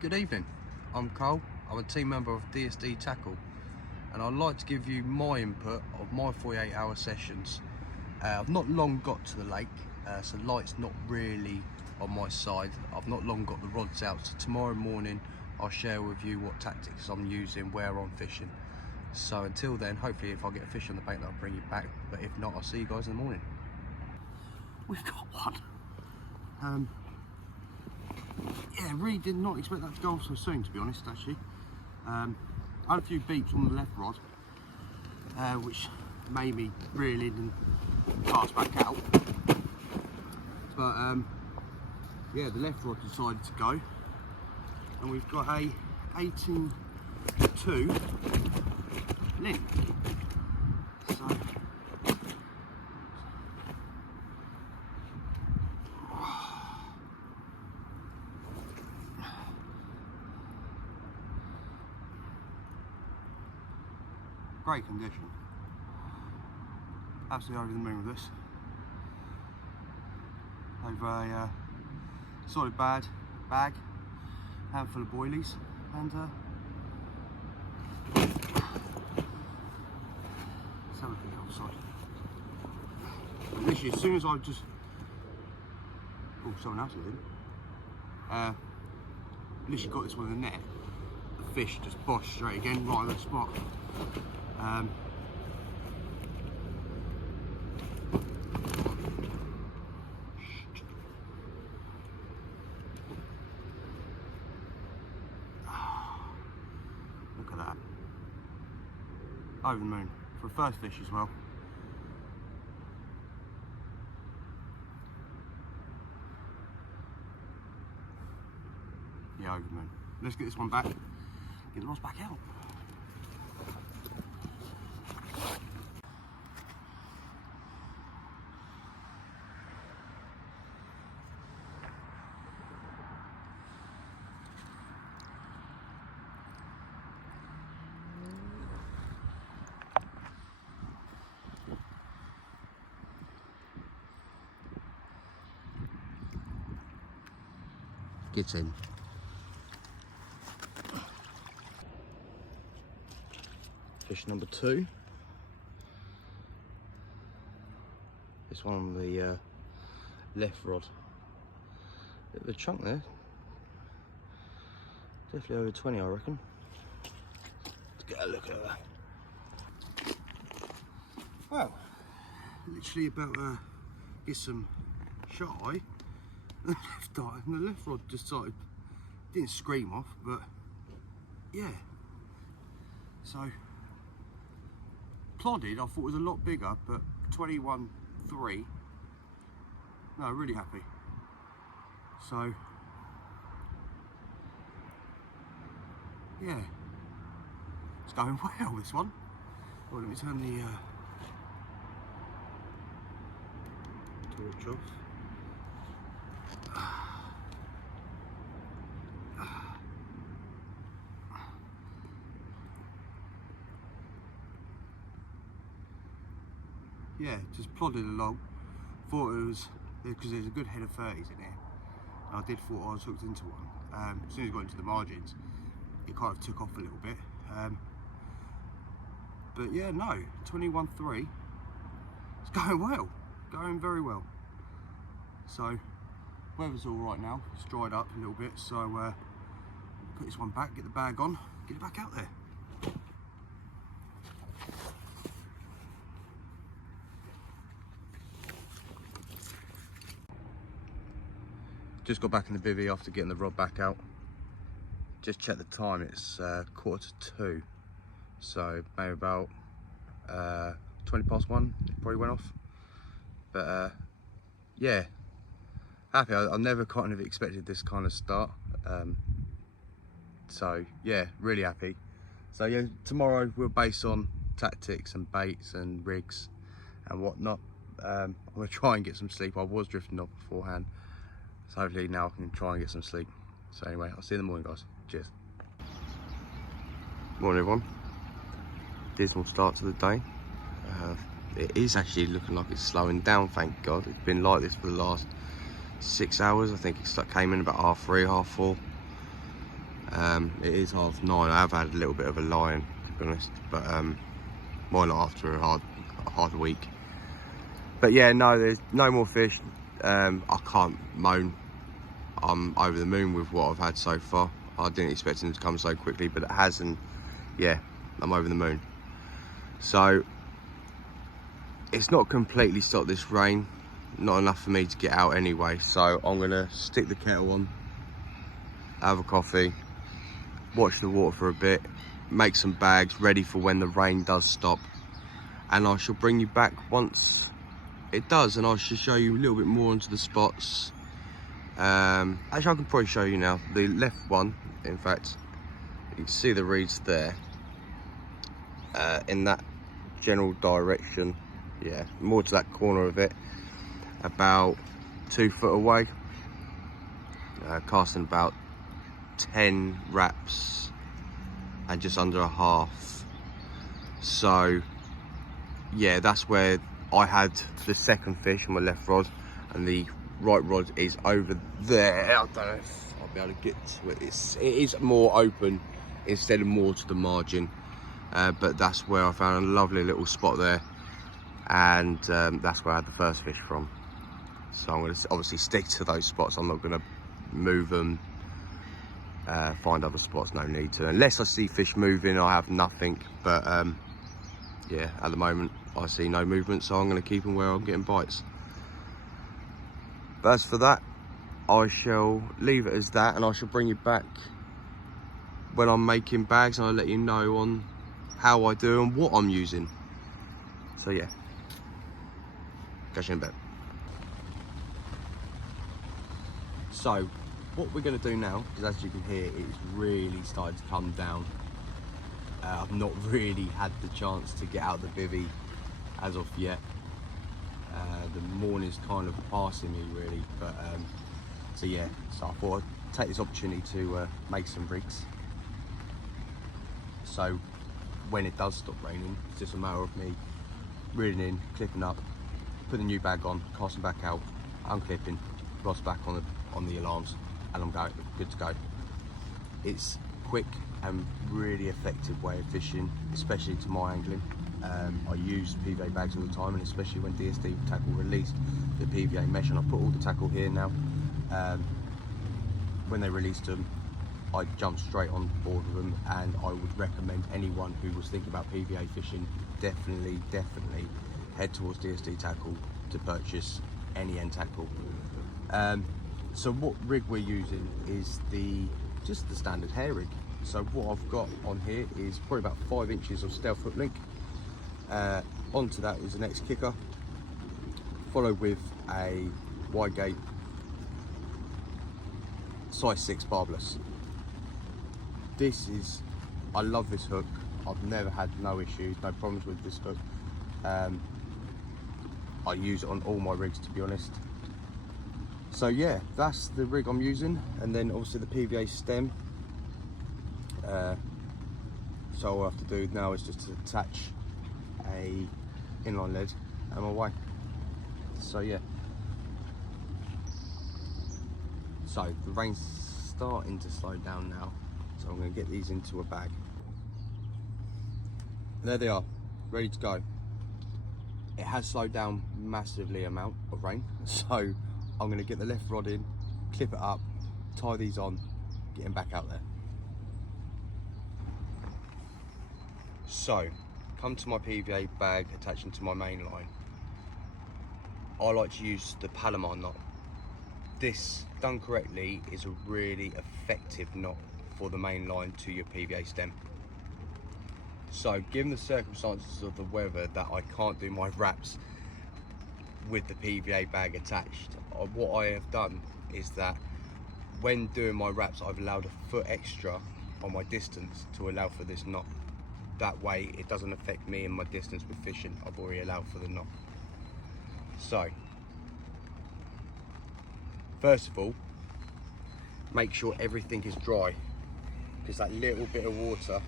Good evening, I'm Carl. I'm a team member of DSD Tackle, and I'd like to give you my input of my 48-hour sessions. I've not long got to the lake, so light's not really on my side. I've not long got the rods out, so tomorrow morning I'll share with you what tactics I'm using, where I'm fishing. So until then, hopefully if I get a fish on the bank, I'll bring you back, but if not, I'll see you guys in the morning. We've got one. Yeah, really did not expect that to go off so soon, to be honest, actually. I had a few beeps on the left rod, which made me reel in and cast back out. But yeah, the left rod decided to go, and we've got a 18-2 link. So great condition. Absolutely over the moon with this. Over a solid bag, handful of boilies, and let's have a look at the outside. And literally, as soon as I just, oh, someone else is in. Literally got this one in the net. The fish just boshed straight again, right on the spot. Look at that. Over the moon for a first fish as well. Yeah, over the moon. Let's get this one back. Get the rods back out. Get in. Fish number 2. This one on the left rod. Bit of a chunk there. Definitely over 20, I reckon. Let's get a look at that. Well, literally about to get some shot eye. And the left rod just started, didn't scream off, but yeah. So plodded, I thought it was a lot bigger, but 21.3. No, really happy. So yeah, it's going well, this one. Well, let me turn the torch off. Yeah, just plodded along. Thought it was, because there's a good head of 30s in here, and I did thought I was hooked into one. As soon as I got into the margins, it kind of took off a little bit. But yeah, no, 21.3. It's going well, going very well. So weather's all right now. It's dried up a little bit, so put this one back, get the bag on, get it back out there. Just got back in the bivvy after getting the rod back out. Just checked the time, it's 1:45, so maybe about 1:20, it probably went off. But yeah, happy. I never kind of expected this kind of start. So yeah, really happy. So yeah, tomorrow we'll base on tactics and baits and rigs and whatnot. I'm gonna try and get some sleep. I was drifting off beforehand. So hopefully now I can try and get some sleep. So anyway, I'll see you in the morning, guys. Cheers. Morning, everyone. Dismal start to the day. It is actually looking like it's slowing down, thank God. It's been like this for the last 6 hours. I think it came in about 3:30, 4:30. It is 9:30. I have had a little bit of a lie-in, to be honest, but why not after a hard week? But yeah, no, there's no more fish. I can't moan. I'm over the moon with what I've had so far. I didn't expect them to come so quickly, but it has, and yeah, I'm over the moon. So it's not completely stopped this rain, not enough for me to get out anyway. So I'm gonna stick the kettle on, have a coffee, watch the water for a bit, make some bags ready for when the rain does stop, and I shall bring you back once it does, and I shall show you a little bit more onto the spots. Actually, I can probably show you now. The left one, in fact, you can see the reeds there, in that general direction. Yeah, more to that corner of it, about 2 foot away, casting about 10 wraps and just under a half. So yeah, that's where I had the second fish on my left rod, and the right rod is over there. I don't know if I'll be able to get to it. It is more open instead of more to the margin, but that's where I found a lovely little spot there, and that's where I had the first fish from. So I'm going to obviously stick to those spots. I'm not going to move them, find other spots, no need to. Unless I see fish moving, I have nothing, but yeah, at the moment I see no movement, so I'm going to keep them where I'm getting bites. But as for that, I shall leave it as that, and I shall bring you back when I'm making bags, and I'll let you know on how I do and what I'm using. So yeah, catch you in a bit. So what we're going to do now is, as you can hear, it's really started to come down. I've not really had the chance to get out the bivvy as of yet. The morning's kind of passing me really, but so yeah, so I thought I'd take this opportunity to make some rigs. So when it does stop raining, it's just a matter of me reeling in, clipping up, putting a new bag on, casting back out, unclipping, rods back on the alarms, and I'm good to go. It's quick and really effective way of fishing, especially to my angling. I use PVA bags all the time, and especially when DSD Tackle released the PVA mesh, and I put all the tackle here now. When they released them, I jumped straight on board with them, and I would recommend anyone who was thinking about PVA fishing definitely head towards DSD Tackle to purchase any end tackle. So what rig we're using is just the standard hair rig. So what I've got on here is probably about 5 inches of stealth hook link. Onto that is an 𝘄𝑄𝑄𝗍, followed with a wide gate size 6 barbless. I love this hook. I've never had no issues, no problems with this hook. I use it on all my rigs, to be honest. So yeah, that's the rig I'm using, and then obviously the PVA stem. So all I have to do now is just attach a inline lead and I'm away. So yeah. So the rain's starting to slow down now, so I'm going to get these into a bag. There they are, ready to go. It has slowed down massively amount of rain, so I'm going to get the left rod in, clip it up, tie these on, get him back out there. So, come to my PVA bag attaching to my main line. I like to use the Palomar knot. This, done correctly, is a really effective knot for the main line to your PVA stem. So, given the circumstances of the weather that I can't do my wraps with the PVA bag attached, what I have done is that when doing my wraps, I've allowed a foot extra on my distance to allow for this knot. That way it doesn't affect me and my distance with fishing. I've already allowed for the knot. So, first of all, make sure everything is dry, because that little bit of water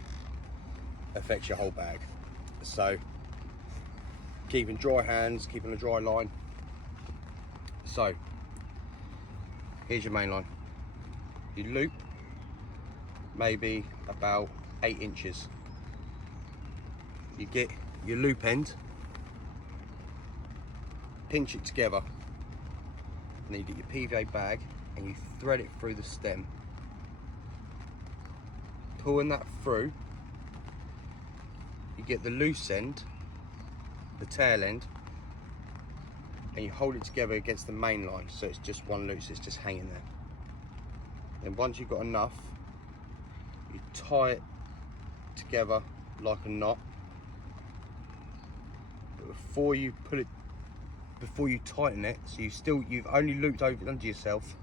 affects your whole bag. So, keeping dry hands, keeping a dry line. So, here's your main line. You loop maybe about 8 inches. You get your loop end, pinch it together, and then you get your PVA bag and you thread it through the stem. Pulling that through, you get the loose end, the tail end, and you hold it together against the main line, so it's just one loose, it's just hanging there. Then once you've got enough, you tie it together like a knot. But before you tighten it, so you've only looped over under yourself,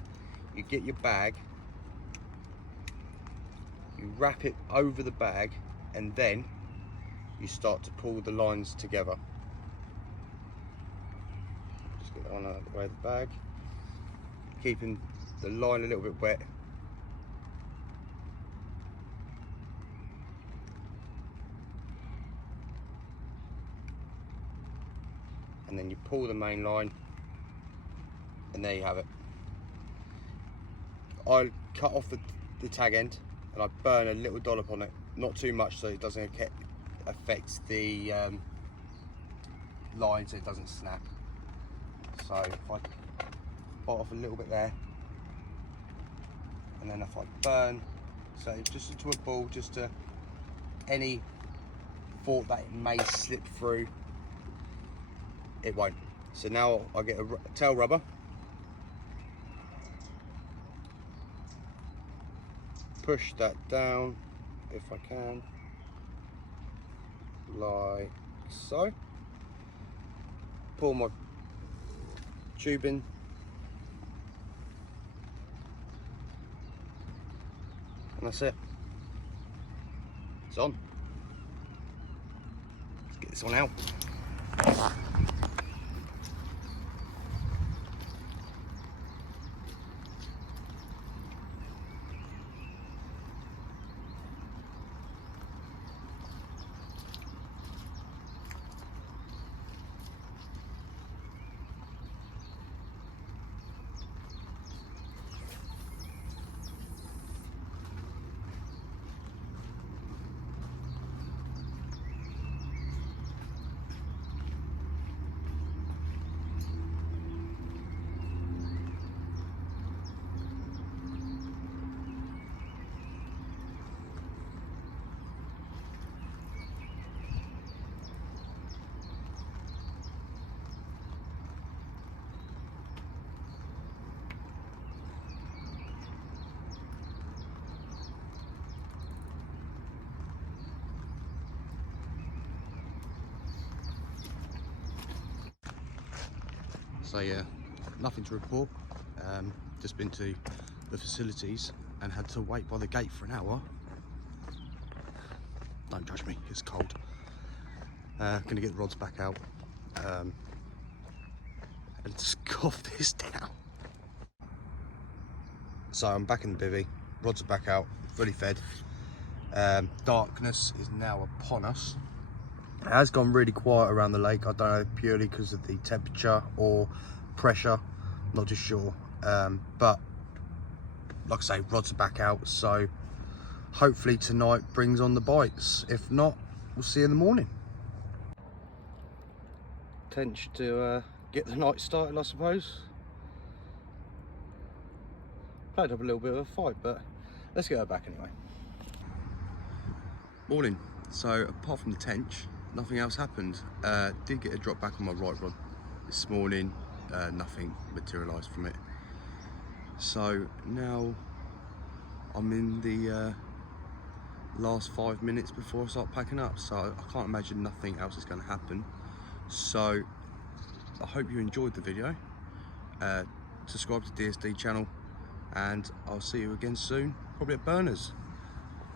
you get your bag, you wrap it over the bag, and then you start to pull the lines together. Just get that one out of the way of the bag, keeping the line a little bit wet. And then you pull the main line, and there you have it. I cut off the tag end and I burn a little dollop on it, not too much so it doesn't affect the line, so it doesn't snap. So if I bite off a little bit there, and then if I burn, so just into a ball, just to any thought that it may slip through, it won't. So now I get a tail rubber, push that down if I can, like so. Pull my tube in, and that's it. It's on. Let's get this one out. So yeah, nothing to report. Just been to the facilities and had to wait by the gate for an hour. Don't judge me, it's cold. Gonna get the rods back out and scoff this down. So I'm back in the bivvy, rods are back out, fully fed. Darkness is now upon us. It has gone really quiet around the lake. I don't know, purely because of the temperature or pressure, not too sure. But like I say, rods are back out, so hopefully tonight brings on the bites. If not, we'll see you in the morning. Tench to get the night started, I suppose. Played up a little bit of a fight, but let's get her back anyway. Morning. So apart from the tench, nothing else happened. Did get a drop back on my right rod this morning. Nothing materialised from it. So now I'm in the last 5 minutes before I start packing up. So I can't imagine nothing else is going to happen. So I hope you enjoyed the video. Subscribe to DSD channel, and I'll see you again soon, probably at Burners.